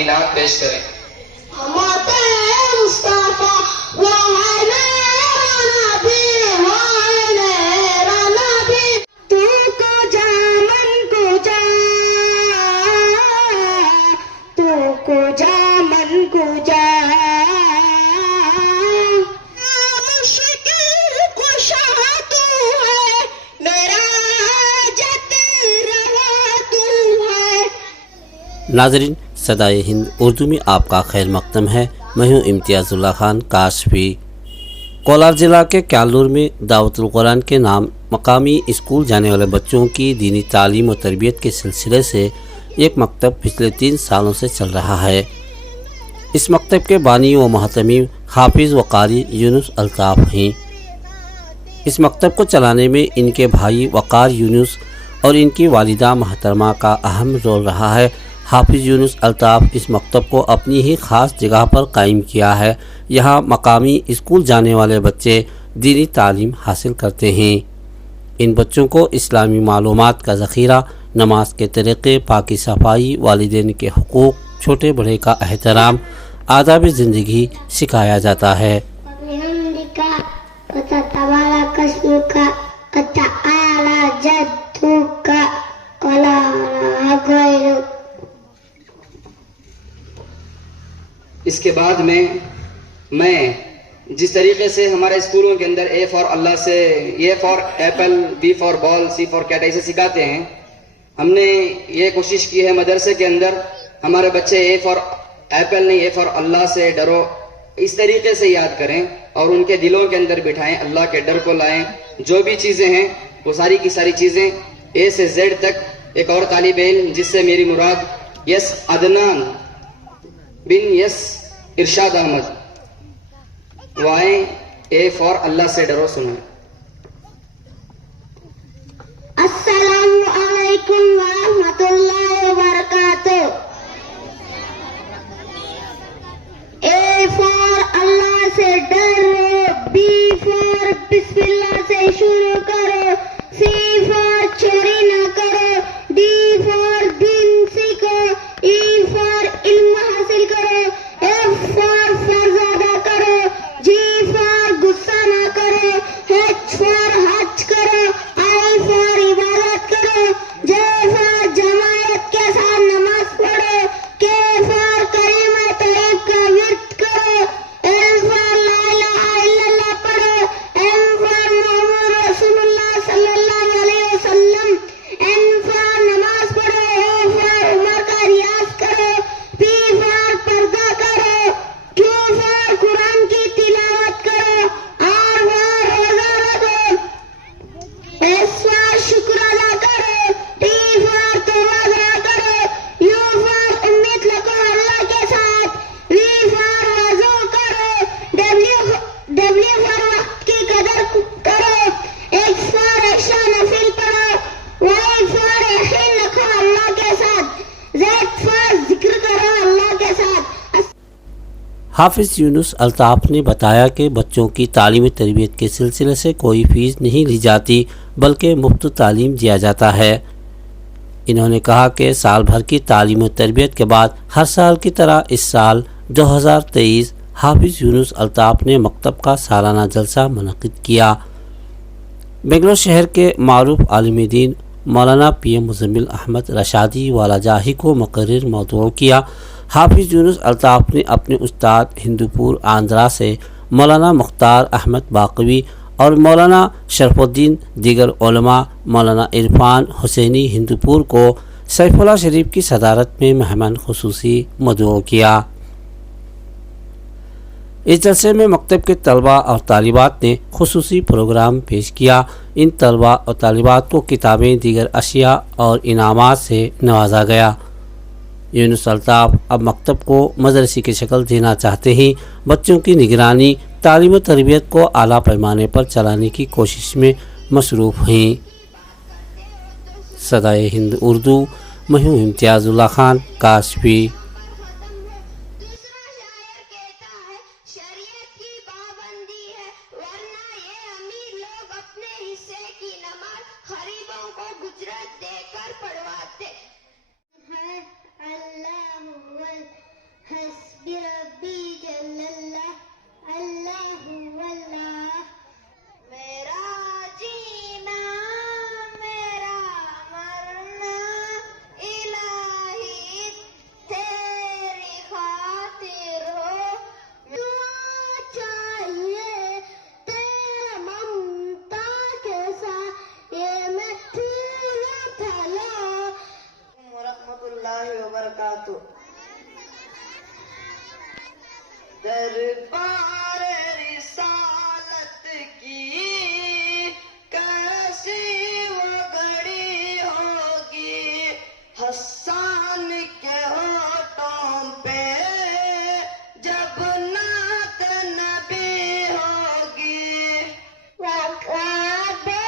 اپنی نعت پیش کریں۔ ناظرین، صدائے ہند اردو میں آپ کا خیر مقدم ہے۔ میں ہوں امتیاز اللہ خان کاشفی۔ کولار ضلع کے کیالور میں دعوت القرآن کے نام مقامی اسکول جانے والے بچوں کی دینی تعلیم و تربیت کے سلسلے سے ایک مکتب پچھلے 3 سالوں سے چل رہا ہے۔ اس مکتب کے بانی و محتمم حافظ و قاری یونس الطاف ہیں۔ اس مکتب کو چلانے میں ان کے بھائی وقار یونس اور ان کی والدہ محترمہ کا اہم رول رہا ہے۔ حافظ یونس الطاف اس مکتب کو اپنی ہی خاص جگہ پر قائم کیا ہے۔ یہاں مقامی اسکول جانے والے بچے دینی تعلیم حاصل کرتے ہیں۔ ان بچوں کو اسلامی معلومات کا ذخیرہ، نماز کے طریقے، پاکی صفائی، والدین کے حقوق، چھوٹے بڑے کا احترام، آداب زندگی سکھایا جاتا ہے۔ اس کے بعد میں جس طریقے سے ہمارے اسکولوں کے اندر اے فار اللہ سے A for apple, B for ball, C for cat ایسے سکھاتے ہیں، ہم نے یہ کوشش کی ہے مدرسے کے اندر ہمارے بچے اے فار ایپل نہیں، اے فار اللہ سے ڈرو اس طریقے سے یاد کریں اور ان کے دلوں کے اندر بٹھائیں، اللہ کے ڈر کو لائیں۔ جو بھی چیزیں ہیں وہ ساری کی ساری چیزیں اے سے زیڈ تک۔ ایک اور طالب علم جس سے میری مراد یس عدنان بن یس ارشاد احمد، وہ آئیں، اے فار اللہ سے ڈرو سنیں۔ السلام علیکم ورحمۃ اللہ وبرکاتہ۔ اے فار اللہ سے ڈرو، بی فار بسم اللہ سے شروع کرو، سی فار چوری نہ کرو، ڈی فار دین سیکھو، ای فار علم حاصل کرو، ایف فار فرض ادا کرو، جی فار غصہ نہ کرو، ایچ فار حج کرو، آئی فار عبادت کرو، جے فار جماعت کے ساتھ نماز پڑھو، کے فار کلمہ طیب کا ورد کرو، ایل فار لا الہ الا اللہ پڑھو، ایم فار محمد رسول اللہ صلی اللہ علیہ وسلم، این فار نماز پڑھو، او فار عمر کا ریاض کرو، پی فار پردہ کرو، کیو فار قرآن کی تلاوت کرو، آر فار روزہ رکھو، ایس فار شکر ادا کرو، ٹی فار توبہ کرو، یو فار امید رکھو اللہ کے ساتھ، وی فار وضو کرو، ڈبلیو فار وقت کی قدر کرو، ایکس فار عشاء نفل پڑھو، وائی فار یقین رکھو اللہ کے ساتھ، زیڈ فار ذکر کرو اللہ کے ساتھ۔ حافظ یونس الطاف نے بتایا کہ بچوں کی تعلیم و تربیت کے سلسلے سے کوئی فیس نہیں لی جاتی بلکہ مفت تعلیم دیا جاتا ہے۔ انہوں نے کہا کہ سال بھر کی تعلیم و تربیت کے بعد ہر سال کی طرح اس سال 2023 حافظ یونس الطاف نے مکتب کا سالانہ جلسہ منعقد کیا۔ بنگلور شہر کے معروف عالم دین مولانا پی ایم مزمل احمد رشادی والا جاہی کو مقرر موضوع کیا۔ حافظ یونس الطاف نے اپنے استاد ہندوپور آندھرا سے مولانا مختار احمد باقوی اور مولانا شرف الدین دیگر علماء، مولانا عرفان حسینی ہندوپور کو سیف اللہ شریف کی صدارت میں مہمان خصوصی مدعو کیا۔ اس جلسے میں مکتب کے طلباء اور طالبات نے خصوصی پروگرام پیش کیا۔ ان طلباء اور طالبات کو کتابیں، دیگر اشیاء اور انعامات سے نوازا گیا۔ یونس الطاف اب مکتب کو مدرسے کی شکل دینا چاہتے ہیں۔ بچوں کی نگرانی، تعلیم و تربیت کو اعلیٰ پیمانے پر چلانے کی کوشش میں مصروف ہیں۔ صدائے ہند اردو، میں ہوں امتیاز اللہ خان کاشفی۔ اللہ حسبی ربی جل اللہ اللہ واللہ. میرا جینا میرا مرنا الہی تیری خاطر ہو. دعا چاہیے تیرا ممتا کے ساتھ یہ میں پھول تھلا. ورحمۃ اللہ وبرکاتہ. دربار رسالت کی کیسی وہ گھڑی ہوگی، حسان کے ہونٹوں پہ جب نعت نبی ہوگی. بیٹے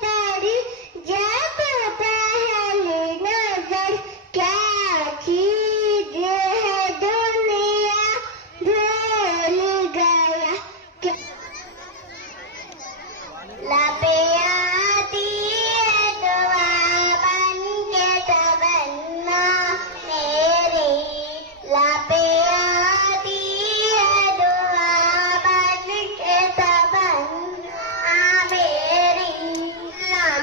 تیری جب پہلی نظر کیا چیز ہے دنیا بھول گیا. لبے آتی ہے دعا بن کے تمنا میری. لبے آتی ہے دعا بن کے تمنا میری.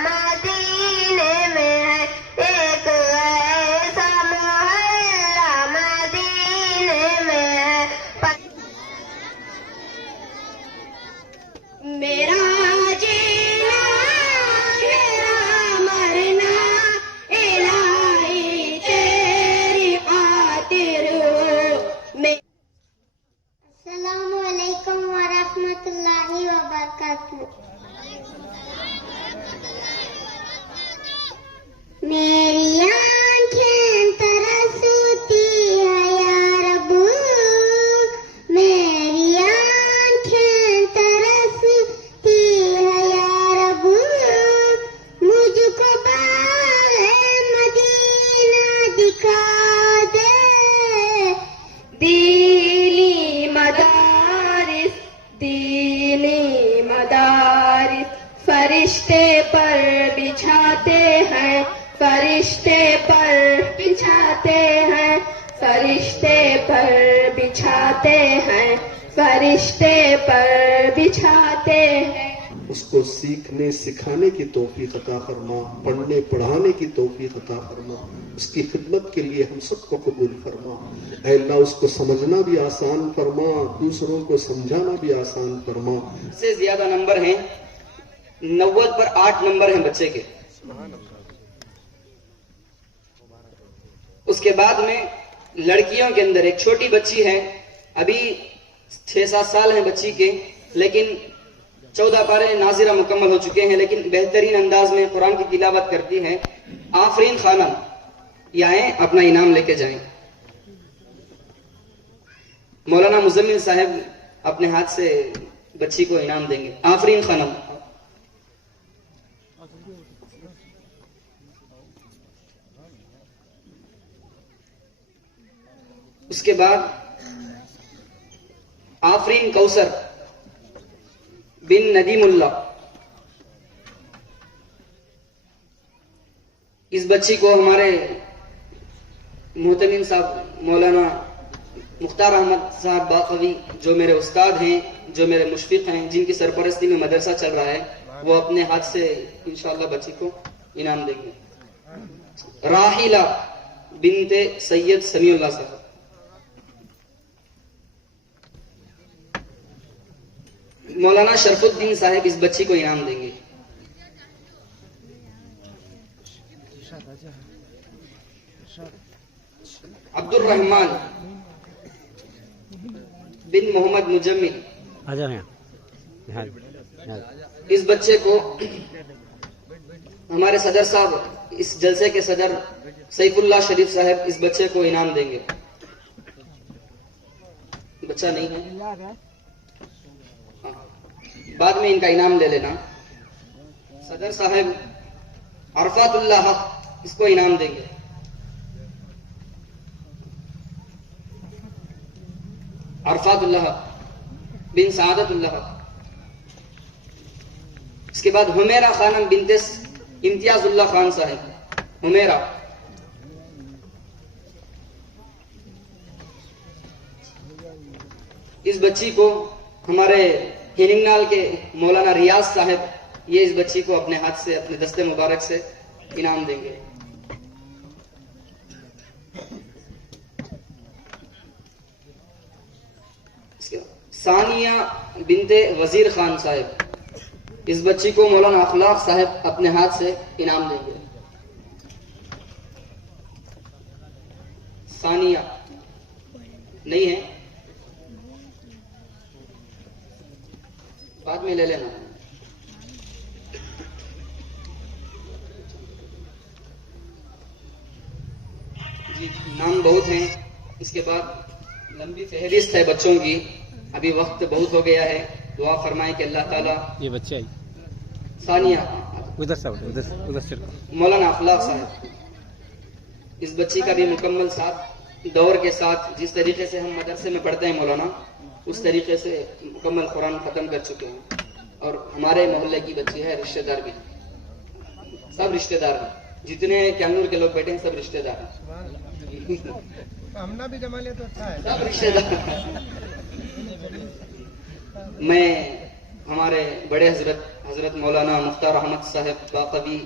مدینے میں ہے ایک ایسا محلہ، مدینے میں ہے میرا جینا میرا مرنا الہی تیری خاطر ہو. السلام علیکم ورحمۃ اللہ وبرکاتہ. میری آنکھیں ترستی ہے یا رب، میری آنکھیں ترستی ہے یا رب. مجھ کو باغ مدینہ دکھا دے. دینی مدارس دینی مدارس فرشتے پر بچھاتے ہیں، فرشتے پر بچھاتے ہیں، فرشتے پر بچھاتے ہیں، فرشتے پر بچھاتے ہیں. اس کو سیکھنے سکھانے کی توفیق عطا فرما، پڑھنے پڑھانے کی توفیق عطا فرما. اس کی خدمت کے لیے ہم سب کو قبول فرما. اے اللہ اس کو سمجھنا بھی آسان فرما، دوسروں کو سمجھانا بھی آسان فرما. سے زیادہ نمبر ہیں، 90 پر 8 نمبر ہیں بچے کے. اس کے بعد میں لڑکیوں کے اندر ایک چھوٹی بچی ہے، ابھی 6-7 سال ہیں بچی کے، لیکن 14 پارے ناظرہ مکمل ہو چکے ہیں، لیکن بہترین انداز میں قرآن کی تلاوت کرتی ہے. آفرین خانم یہ آئیں اپنا انعام لے کے جائیں. مولانا مزمل صاحب اپنے ہاتھ سے بچی کو انعام دیں گے. آفرین خانم. اس کے بعد آفرین کوثر بن ندیم اللہ. اس بچی کو ہمارے محتمین صاحب مولانا مختار احمد صاحب باقوی، جو میرے استاد ہیں، جو میرے مشفق ہیں، جن کی سرپرستی میں مدرسہ چل رہا ہے، وہ اپنے ہاتھ سے انشاءاللہ بچی کو انعام دیں گے. راحیلہ بنت سید سمیع اللہ صاحب. مولانا شرف الدین صاحب اس بچی کو انعام دیں گے. عبد الرحمان بن محمد مجمل، اس بچے کو ہمارے صدر صاحب، اس جلسے کے صدر سیف اللہ شریف صاحب اس بچے کو انعام دیں گے. بچہ نہیں ہے، بعد میں ان کا انعام لے لینا. صدر صاحب عرفات اللہ حق اس کو انعام دیں گے. عرفات اللہ حق بن سعادت اللہ حق. اس کے بعد حمیرہ خانم بنت امتیاز اللہ خان صاحب. حمیرہ. اس بچی کو ہمارے ہیننگنال کے مولانا ریاض صاحب یہ اس بچی کو اپنے ہاتھ سے اپنے دستے مبارک سے انعام دیں گے. ثانیہ بنت وزیر خان صاحب اس بچی کو مولانا اخلاق صاحب اپنے ہاتھ سے انعام دیں گے. ثانیہ نہیں ہے, بعد میں لے لینا. جی نام بہت ہیں, اس کے بعد لمبی فہرست ہے بچوں کی. ابھی وقت بہت ہو گیا ہے, دعا فرمائیں کہ اللہ تعالیٰ. یہ بچے آئی ثانیہ ادھر سے ادھر سے مولانا اخلاق صاحب اس بچی کا بھی مکمل ساتھ دور کے ساتھ جس طریقے سے ہم مدرسے میں پڑھتے ہیں مولانا اس طریقے سے مکمل قرآن ختم کر چکے ہیں. اور ہمارے محلے کی بچی ہے, رشتہ دار بھی, سب رشتہ دار ہیں. جتنے کیانور کے لوگ بیٹھے ہیں سب رشتہ دار ہیں. ہمنا بھی جما لیا تو اچھا ہے. سب رشتہ دار. میں ہمارے بڑے حضرت مولانا مختار احمد صاحب باقبی